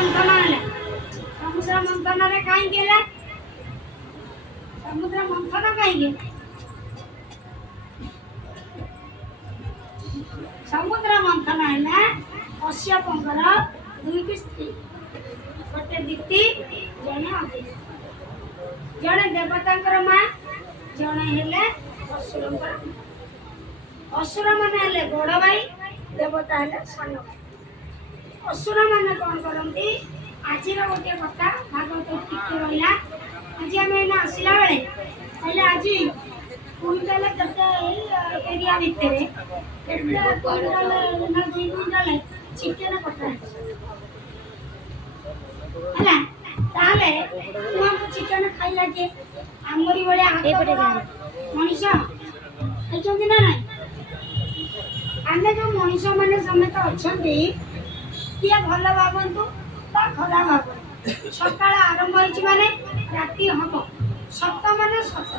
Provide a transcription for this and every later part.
मंथन है समुद्र मंथन रे काई गेले समुद्र मंथन कहीं समुद्र मंथन है कश्यपंकर दुईटी स्त्री गोटे दीप्ति जने अदिति जड़े देवता माँ जड़े हेले असुर माने हेले बड़ भाई देवता हेले सान भाई असुर माने कौन करती आज गोटे कथा भागवत टिके रहा आज आम आसला बेले कहले आज क्विंटाल एरिया भितर क्विंटाल ना 2 क्विंटाल चिकेन कटा है ताले तुमको चिकेन खाइला के आमरी बड़े मनीष खाई ना ना आम जो मनीष मैंने समेत अच्छा किए भल भावतु खराब भाव सकाल आरंभ हो माने राति हम सत माने सत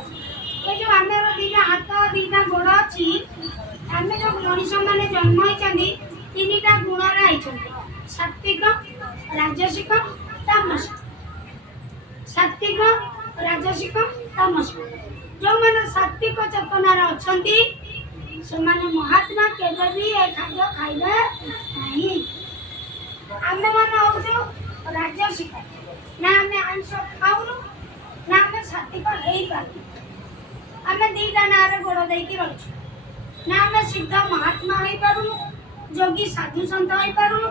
ये जो आम दीटा हाथ दीटा गोड़ अच्छी आम जो मनीष मैंने जन्म होती 3टा गुण सात्विक राजसिक तामसिक सात्विक राजसिक तामसिक जो मैंने सात्विक चेतनार अच्छा से महात्मा केवे भी ए खाद्य खाइबे नहीं आम मैंने हूँ राजसिक ना आम आंश खाऊनु ना आम सात्विक हो आम 2टा ना गोड़ देकी रही ना आम सिद्ध महात्मा हो पारूनु जोगी साधु सन्त हो पारूनु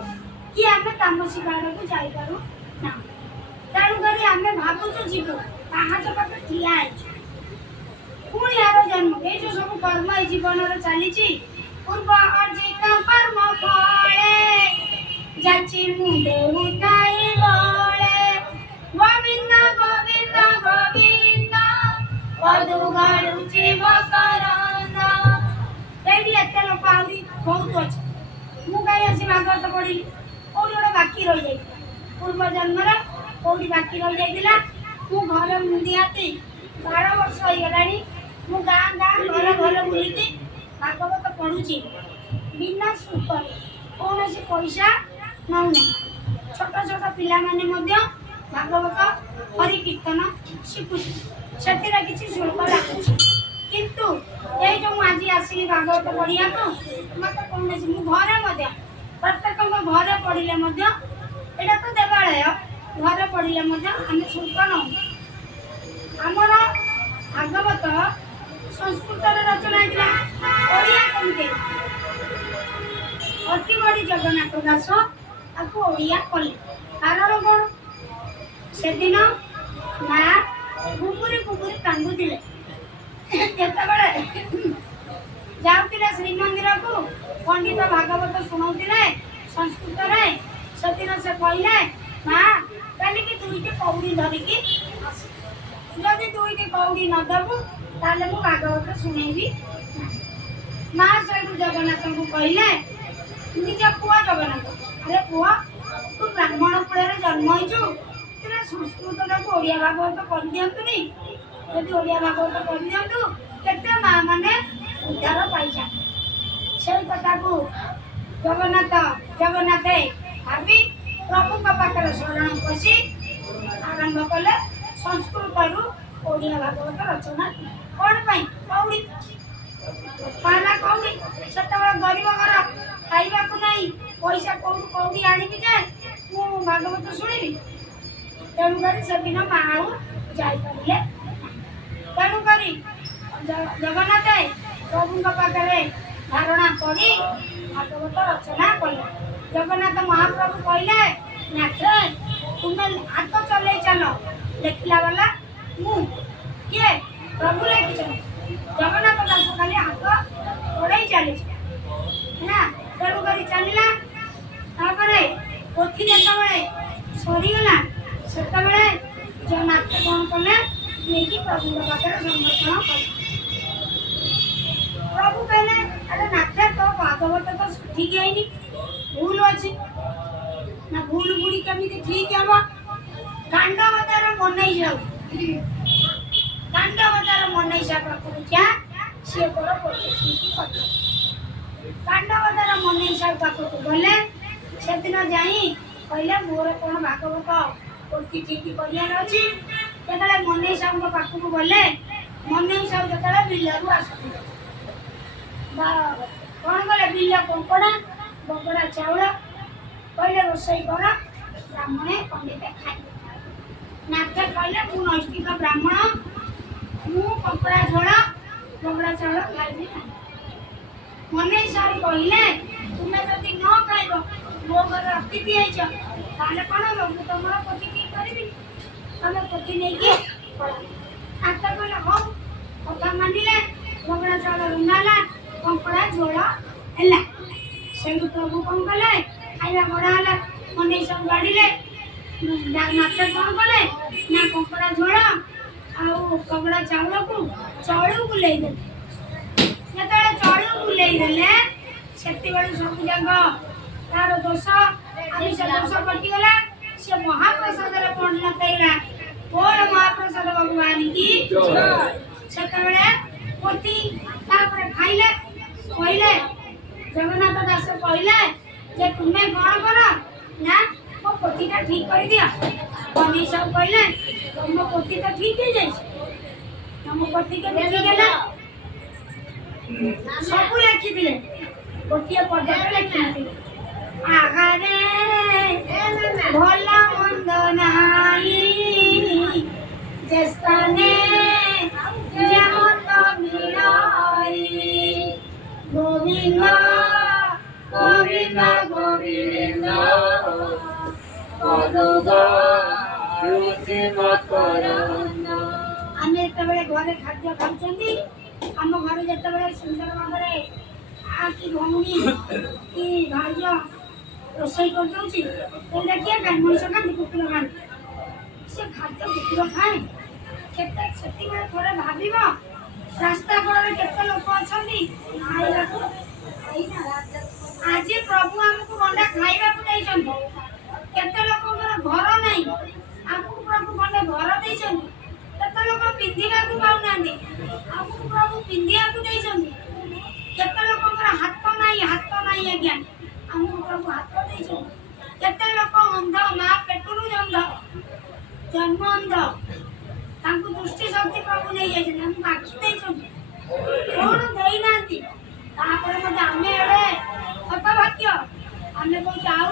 कि आम तामसिक आड़ को जापारू ना तेणुक आम भावुँ जीव पाहाच पाखे ठिया पुणी यार जन्म ये जो सब कर्म जीवन चली पूर्व अर्जित कर्म फले जाची मुंडे उठाई बले गोविंद गोविंद गोविंद वधु गाड़ुची बकरंद एडी एते लोक आउरी बहुत अछि मु काई आसी भागवत पढ़ी कोडी गोटे बाकी रही जाई पूर्व जन्म रे कोडी बाकी रही जाइतिला मु घर मुंदियाती 12 वर्ष हो गलानी मु गाँ गाँ घर घर बुली भागवत पढ़ुची बिना शुल्क कौन पैसा नौ छोट छोट पिला माने भागवत हरि कीर्तन शिखुची से किसी शुल्क लागुची किंतु ये जो आज आसिली भागवत पढ़िया मत कौन घरे प्रत्येक घरे पढ़ले यहाँ तो देवालय घरे पढ़ले आम शुल्क नौ आमर भागवत संस्कृत रचना ओडिया कविते अति बड़ी जगन्नाथ दास आपको ओडिया कले कारण कौन से दिन माँ गुमुरी गुमुरी कांदुले जाऊे श्रीमंदिर को पंडित भागवत शुणाऊे संस्कृत से दिन से कहले माँ कल की 2टी कौड़ी धरिकी आस जदि 2टी कौड़ी नदेबू ताले मु भागवत शुणेबी माँ से जगन्नाथ को कहले निज पुआ जगन्नाथ अरे पुआ तू ब्राह्मण कूल जन्म हो संस्कृत को ओडिया भागवत कर दिंतुनी यदि ओडिया भागवत कर दिंतु केते माँ मैंने उद्धार पाइजा से कथा को जगन्नाथ जगन्नाथ भावी प्रभु पाखे शरण पशि आरंभ कले संस्कृत ओडिया भागवत रचना कौन पाई कौड़ी पाला कौड़ी से गरीब घर खाइबा को नहीं पैसा कौन कौड़ी आनी जे मु भागवत शुणी तेणुक से दिन माँ आउ जापारे तेणुक जगन्नाथ प्रभु पाखे धारणा करी भागवत रचना कले जगन्नाथ महाप्रभु कहले नाथ तुम्हें हाथ चले चल लिखला वाला मु किए प्रभु लिखिछन जगन्नाथ दास खाली हाथ बढ़ाई चली ना तेणु कर चलला पोथी जिते सरीगला से जो नाथ कौन कले नहीं प्रभु पाखे समर्पण कले प्रभु कहले अरे नाथ तो भागवत तो ठीक है भूल अच्छी ना भूल बुड़ी कमी ठीक हम कांडवतार मन जाऊ कांडवतार मन पाखु क्या सी तोर ठीक कांडवतार मन पाखु गले से दिन जा କହିଲେ ମୋର କ'ଣ ଭାଗବତ ପୋଥି ଠିକ୍ କରିବାର ଅଛି। ଯେତେବେଳେ ମନେଇ ସାହୁଙ୍କ ପାଖକୁ ଗଲେ, ମନେଇ ସାହୁ ଯେତେବେଳେ ବିଲରୁ ଆସୁଥିଲେ, କ'ଣ କଲେ, ବିଲ କଙ୍କଡ଼ା ବଗଡ଼ା ଚାଉଳ କହିଲେ ରୋଷେଇ କର, ବ୍ରାହ୍ମଣେ ପଣ୍ଡିତେ ଖାଇବେ। ନାଥ କହିଲେ ମୁଁ ନୈଷ୍ଠିକ ବ୍ରାହ୍ମଣ, ମୁଁ କଙ୍କଡ଼ା ଝୋଳ ବଗଡ଼ା ଚାଉଳ ଖାଇବି ନାହିଁ। ମନେଇ ସାହୁ କହିଲେ ତୁମେ ଯଦି ନ ଖାଇବ, ମୋ ଘରେ ଅତିଥି ହେଇଛ, ତାହେଲେ କ'ଣ ହବ, ମୁଁ ତମର ପୋଥି ଠିକ୍ କରିବି, ତମେ ପୋଥି ନେଇକି ପଳାଅ। ନାଥ କହିଲେ ହଉ, କଥା ମାନିଲେ। ବଗଡ଼ା ଚାଉଳ ରନ୍ଧା ହେଲା, କଙ୍କଡ଼ା ଝୋଳ ହେଲା। ସେଇଠୁ ପ୍ରଭୁ କ'ଣ କଲେ, ଖାଇବା ବଢ଼ା ହେଲା। ମନେଇ ସାହୁ ବାଢ଼ିଲେ। ନାଥ କ'ଣ କଲେ ନା କଙ୍କଡ଼ା ଝୋଳ ଆଉ ବଗଡ଼ା ଚାଉଳକୁ ଚଳୁ ବୁଲେଇ ଦେଲେ। ଯେତେବେଳେ ଚଳୁ ବୁଲେଇ ଦେଲେ, ସେତେବେଳେ ସବୁ ଯାକ ତାର ଦୋଷ ଆମିଷ ଦୋଷ କଟିଗଲା। ସେ ମହାପ୍ରସାଦରେ ପରିଣତ ହେଇଗଲା। ବୋଲ ମହାପ୍ରସାଦ ଭଗବାନ କି। ସେତେବେଳେ ପୋଥି ତାପରେ ଖାଇଲେ। କହିଲେ ଜଗନ୍ନାଥ ଦାସ କହିଲେ ଯେ ତୁମେ କ'ଣ କର ନା ମୋ ପୋଥିଟା ଠିକ୍ କରିଦିଅ। ମନେଇ ସାହୁ କହିଲେ ତମ ପୋଥି ତ ଠିକ୍ ହେଇଯାଇଛି, ତମ ପୋଥି କେମିତି ଠିକ୍ ହେଲା? ସବୁ ଲେଖିଥିଲେ, ଗୋଟିଏ ପଦରେ ଲେଖିନଥିଲେ। ଆହାରେ ଭଲ ମନ୍ଦ ନାହିଁ, ଯେ ସ୍ଥାନେ ଯେମତ ମିଳଇ। ଗୋବିନ୍ଦ ଗୋବିନ୍ଦ ଗୋବିନ୍ଦ ଆମେ ଯେତେବେଳେ ଘରେ ଖାଦ୍ୟ ଖାଉଛନ୍ତି, ଆମ ଘରେ ଯେତେବେଳେ ସୁନ୍ଦର ଭାବରେ କି ଭଉଣୀ କି ଭାଉଜ ରୋଷେଇ କରିଦେଉଛି, ସେଇଟା କିଏ ଖାଏ? ମଣିଷ ଖାଆନ୍ତି, କୁକୁର ଖାଆନ୍ତି। ସେ ଖାଦ୍ୟ କୁକୁର ଖାଏ? କେତେ ସେତିକିବେଳେ ଥରେ ଭାବିବ, ରାସ୍ତା କଡ଼ରେ କେତେ ଲୋକ ଅଛନ୍ତି ଖାଇବାକୁ। ଆଜି ପ୍ରଭୁ ଆମକୁ ଗଣ୍ଡା ଖାଇବାକୁ ଦେଇଛନ୍ତି। କେତେ ଲୋକଙ୍କର ଘର ନାହିଁ, ଆମକୁ ପ୍ରଭୁ ଗଣ୍ଡେ ଘର ଦେଇଛନ୍ତି। କେତେ ଲୋକ ପିନ୍ଧିବାକୁ ପାଉନାହାନ୍ତି, ଆମକୁ ପ୍ରଭୁ ପିନ୍ଧିବାକୁ ଦେଇଛନ୍ତି। କେତେ ଲୋକଙ୍କର ହାତ ନାହିଁ ଆଜ୍ଞା, ଆମକୁ ପ୍ରଭୁ ହାତ ଦେଇଛନ୍ତି। କେତେ ଲୋକ ଅନ୍ଧ, ମା ପେଟରୁ ଜନ୍ମ ଅନ୍ଧ, ତାଙ୍କୁ ଦୃଷ୍ଟି ଶକ୍ତି ପ୍ରଭୁ ନେଇଯାଇଛନ୍ତି, ଆମକୁ ଆଖି ଦେଇଛନ୍ତି। କ'ଣ ଦେଇନାହାନ୍ତି? ତାପରେ ମଧ୍ୟ ଆମେ ଏଡ଼େ ହତଭାଗ୍ୟ, ଆମେ କହୁଛୁ ଆଉ